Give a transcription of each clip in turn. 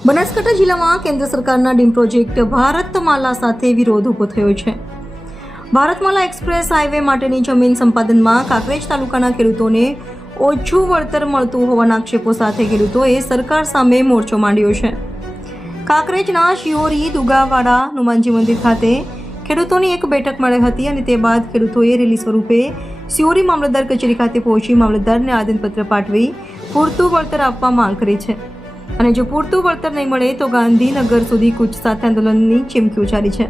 બનાસકાંઠા જિલ્લામાં કેન્દ્ર સરકારના ડીમ પ્રોજેક્ટ ભારતમાલા સાથે વિરોધ ઊભો થયો છે. ભારતમાલા એક્સપ્રેસ હાઈવે માટેની જમીન સંપાદનમાં કાંકરેજ તાલુકાના ખેડૂતોને ઓછું વળતર મળતું હોવાના આક્ષેપો સાથે ખેડૂતોએ સરકાર સામે મોરચો માંડ્યો છે. કાંકરેજના શિહોરી દુગાવાડા હનુમાનજી મંદિર ખાતે ખેડૂતોની એક બેઠક મળી હતી અને તે બાદ ખેડૂતોએ રેલી સ્વરૂપે શિયોરી મામલતદાર કચેરી ખાતે પહોંચી મામલતદારને આવેદનપત્ર પાઠવી પૂરતું વળતર આપવા માંગ કરી છે. અને જો પૂરતું વળતર નહીં મળે તો ગાંધીનગર સુધી કૂચ સાથે આંદોલનની ચીમકી ઉચ્ચારી છે.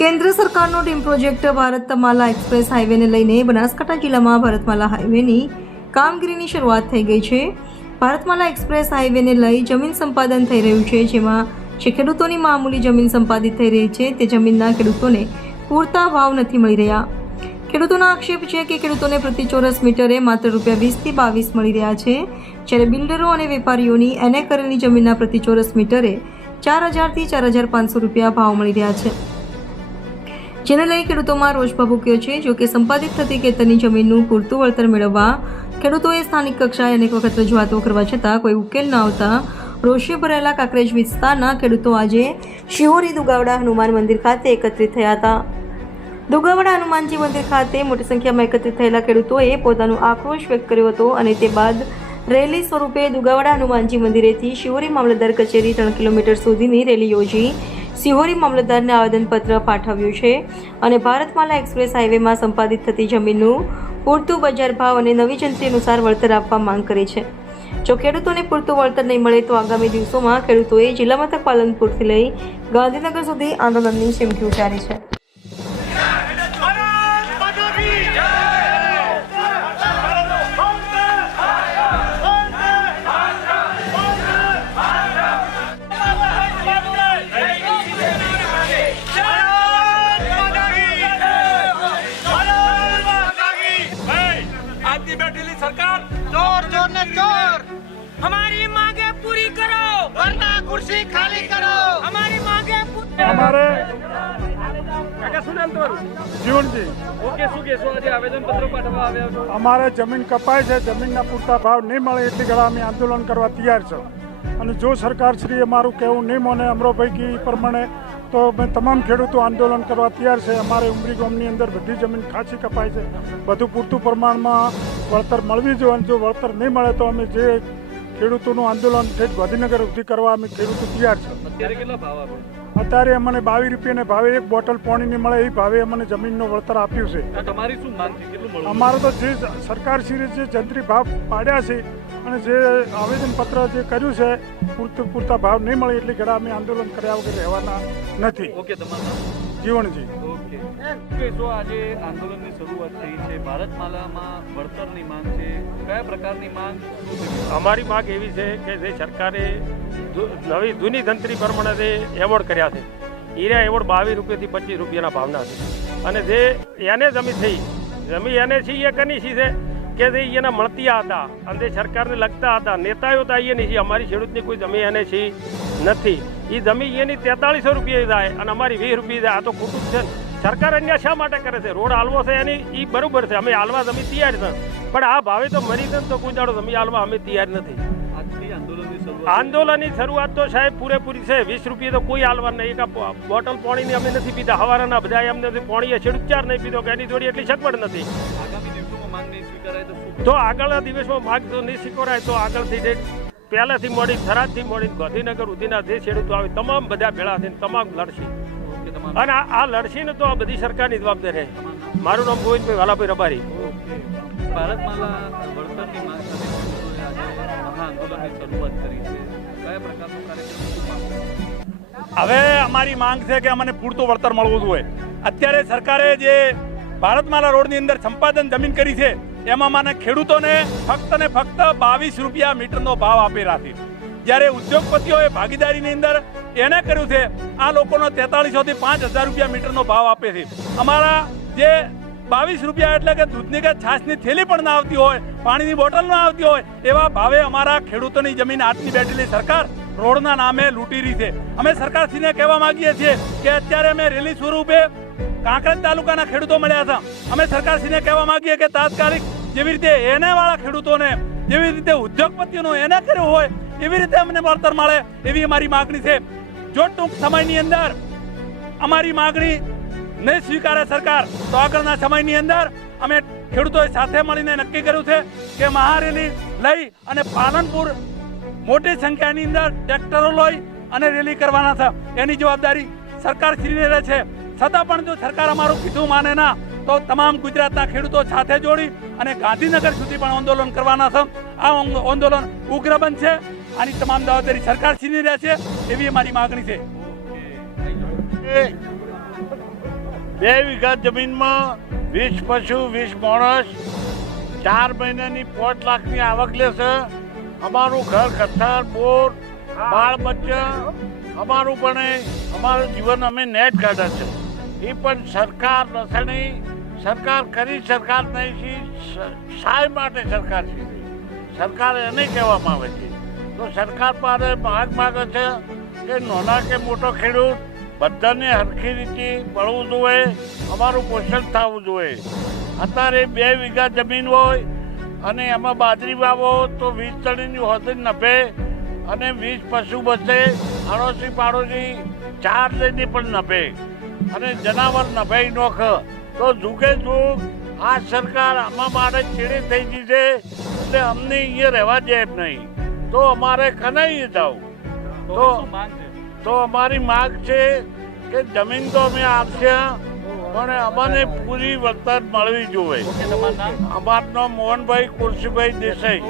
કેન્દ્ર સરકારનો ટીમ પ્રોજેક્ટ ભારતમાલા એક્સપ્રેસ હાઈવેને લઈને બનાસકાંઠા જિલ્લામાં ભારતમાલા હાઈવેની કામગીરીની શરૂઆત થઈ ગઈ છે. ભારતમાલા એક્સપ્રેસ હાઈવેને લઈ જમીન સંપાદન થઈ રહ્યું છે, જેમાં જે ખેડૂતોની મામૂલી જમીન સંપાદિત થઈ રહી છે, તે જમીનના ખેડૂતોને પૂરતા ભાવ નથી મળી રહ્યા. ખેડૂતોનો આક્ષેપ છે કે ખેડૂતોને પ્રતિ ચોરસ મીટરે માત્ર રૂપિયા વીસથી બાવીસ મળી રહ્યા છે. જ્યારે બિલ્ડરો અને વેપારીઓની એને કરેલી જમીનના પ્રતિ ચોરસ મીટરે ચાર હજારથી ચાર હજાર પાંચસો રૂપિયા ભાવ મળી રહ્યા છે. જેને લઈ ખેડૂતોમાં રોષ ભભૂક્યો છે. જો કે સંપાદિત થતી ખેતરની જમીનનું પૂરતું વળતર મેળવવા ખેડૂતોએ સ્થાનિક કક્ષાએ અનેક વખત રજૂઆતો કરવા છતાં કોઈ ઉકેલ ન આવતા રોષે ભરાયેલા કાંકરેજ વિસ્તારના ખેડૂતો આજે શિહોરી દુગાવડા હનુમાન મંદિર ખાતે એકત્રિત થયા હતા. દુગાવડા હનુમાનજી મંદિર ખાતે મોટી સંખ્યામાં એકત્રિત થયેલા ખેડૂતોએ પોતાનો આક્રોશ વ્યક્ત કર્યો હતો અને તે બાદ રેલી સ્વરૂપે દુગાવાડા હનુમાનજી મંદિરેથી શિહોરી મામલતદાર કચેરી ત્રણ કિલોમીટર સુધીની રેલી યોજી સિહોરી મામલતદારને આવેદનપત્ર પાઠવ્યું છે અને ભારતમાલા એક્સપ્રેસ હાઈવેમાં સંપાદિત થતી જમીનનું પૂરતું બજાર ભાવ અને નવી જંત્રી અનુસાર વળતર આપવા માંગ કરી છે. જો ખેડૂતોને પૂરતું વળતર નહીં મળે તો આગામી દિવસોમાં ખેડૂતોએ જિલ્લા મથક પાલનપુરથી લઈ ગાંધીનગર સુધી આંદોલનની ચીમકી ઉચ્ચારી છે. ચોર ને ચોર हमारी मांगे पूरी करो વરના ખુરશી ખાલી કરો हमारी मांगे पूरी અમારે કાકા શું નામ તમારું જીવનજી ઓકે શું કહેશો આજે આવેદન પત્ર પાઠવવા આવ્યા છો અમારે જમીન કપાય છે જમીનના પૂરતા ભાવ નહીં મળે એટલી ઘણા અમે આંદોલન કરવા તૈયાર છે અને જો સરકારશ્રી અમારું કહેવું નહીં માને અમરોભાઈ કી એ પ્રમાણે તો અમે તમામ ખેડૂતો આંદોલન કરવા તૈયાર છે અમારે ઉમરી ગામની અંદર બધી જમીન ખાસી કપાય છે બધું પૂરતું પ્રમાણમાં વળતર મળવી જોઈએ અને જો વળતર નહીં મળે તો અમે જે ખેડૂતોનું આંદોલન ઠેઠ ગાંધીનગર સુધી કરવા અમે ખેડૂતો તૈયાર છે અત્યારે કેટલા ભાવ આપે અત્યારે અમને બાવીસ રૂપિયાને ભાવે એક બોટલ પાણીની મળે એ ભાવે અમને જમીનનું વળતર આપ્યું છે. તમારી શું માંગ છે? અમારો તો જે સરકાર શ્રી જે જંત્રી ભાવ પાડ્યા છે અને જે આવેદનપત્ર જે કર્યું છે પૂરતું પૂરતા ભાવ નહીં મળે એટલી ઘણા અમે આંદોલન કર્યા વગર રહેવાના નથી. ઓકે તમારું આજે આંદોલનની શરૂઆત થઈ છે, ભારતમાલામાં કયા પ્રકારની માંગ? અમારી માંગ એવી છે કે જે સરકારે નવી જૂની ધંત્રી પ્રમાણે જે એવોર્ડ કર્યા છે, હીરા એવોર્ડ બાવીસ રૂપિયાથી પચીસ રૂપિયાના ભાવના છે. અને જે એને જમી થઈ જમી એને છે એ કની છે કે જે એને મળતી હતા, અને જે સરકારને લગતા હતા, નેતાઓ તો અહીંયા નહીં અમારી ખેડૂતની કોઈ જમી એને છે નથી. એ જમી એની તેતાળીસો રૂપિયા જાય અને અમારી વીસ રૂપિયા જાય આ તો ખોટું છે ને. સરકાર અન્ય શા માટે કરે છે? રોડ હાલવો છે એની એ બરોબર છે અમે હાલવા જમી તૈયાર છે. પણ આ ભાવે તો મરી છે તો કોઈ દાડો જમી હાલવા અમે તૈયાર નથી. આંદોલનની શરૂઆત તો સાહેબ પૂરેપૂરી છે. વીસ રૂપિયા તો કોઈ હાલવા નહીં. એક બોટલ પાણીની અમે નથી પીતા હવારાના બધા એમ પાણી એ છેડું ચાર નહીં પીધો કે એની જોડી એટલી સગવડ નથી. તો આગળના દિવસમાં માગ જો નહીં સ્વીકારાય તો આગળથી જે પહેલાથી મોડી થરાદથી મોડી ગાંધીનગર સુધીના જે ખેડૂતો આવે તમામ બધા ભેળા થઈને તમામ લડશે. અને આ લડશીને તો આ બધી સરકારની જવાબદારી છે. મારું નામ ગોવિંદભાઈ વાલાભાઈ રબારી? હવે અમારી માંગ છે કે અમને પૂરતું વળતર મળવું જોઈએ. અત્યારે સરકારે જે ભારતમાલા રોડની અંદર સંપાદન જમીન કરી છે એમાં મને ખેડૂતોને ફક્ત ને ફક્ત બાવીસ રૂપિયા મીટરનો ભાવ આપી છે જ્યારે ઉદ્યોગપતિઓએ ભાગીદારીની અંદર એને કર્યું છે, આ લોકોનો તેતાળીસો થી પાંચ હજાર રૂપિયા મીટરનો ભાવ આપે છે. અમારા જે બાવીસ રૂપિયા એટલે કે દૂધની કે છાશની થેલી પણ ના આવતી હોય, પાણીની બોટલ ના આવતી હોય, એવા ભાવે અમારા ખેડૂતોની જમીન આટલી બેઠેલી સરકાર રોડના નામે લૂંટી રહી છે. અમે સરકારશ્રીને કહેવા માંગીએ છીએ કે અત્યારે અમે રેલી સ્વરૂપે કાંકરેજ તાલુકાના ખેડૂતો મળ્યા હતા. અમે સરકારશ્રીને કહેવા માંગીએ કે તાત્કાલિક જેવી રીતે એને વાળા ખેડૂતોને, જેવી રીતે ઉદ્યોગપતિઓનો એને કર્યો હોય, એવી રીતે અમને વળતર મળે, એવી અમારી માગણી છે. જો ટૂંક સમયની અંદર અમારી માગણી નહીં સ્વીકારે સરકાર, તો આગળના સમયની અંદર અમે ખેડૂતોએ સાથે મળીને નક્કી કર્યું છે કે મહારેલી લઈ અને પાલનપુર મોટી સંખ્યાની અંદર ટ્રેક્ટરો લઈ અને રેલી કરવાના છે. એની જવાબદારી સરકાર શ્રીને રહે છે. છતાં પણ જો સરકાર અમારું કીધું માને ના, તો તમામ ગુજરાતના ખેડૂતો સાથે જોડી અને ગાંધીનગર સુધી પણ આંદોલન કરવાના છે. આ આંદો- આંદોલન ઉગ્ર બનશે. આની તમામ જવાબદારી સરકાર શ્રીની રહેશે એવી અમારી માગણી છે. બે વીઘા જમીનમાં વીસ પશુ, વીસ માણસ, ચાર મહિનાની પાંચ લાખની આવક લેશે. અમારું ઘર કથાર, બોર, બાળ બચ્ચા, અમારું પણ અમારું જીવન અમે નેટ કાઢે છે. એ પણ સરકાર રસણી, સરકાર કરી, સરકાર નહીં છે સાય માટે સરકાર છે. સરકાર એને કહેવામાં આવે છે. તો સરકાર પાસે માગ માગે છે કે નાના કે મોટો ખેડૂત બધાને હરખી રીતે મળવું જોઈએ, અમારું પોષણ થવું જોઈએ. અત્યારે બે વીઘા જમીન હોય અને એમાં બાજરી વાવો તો વીજ તળીની હોતી નફે અને વીજ પશુ બસે આડોશી પાડોશી ચાર લઈને પણ નભે અને જનાવર નભાઈ નોખ તો જુગે જુગ આ સરકાર આમાં માટે ચીડી થઈ ગઈ છે એટલે અમને અહીંયા રહેવા દે એમ નહીં. તો અમારે ખનાઈ જવું તો તો અમારી માગ છે કે જમીન તો અમે આપશે પણ અમને પૂરી વળતર મળવી જોઈએ. અમારનો અમારું નામ? મોહનભાઈ કુરશીભાઈ દેસાઈ.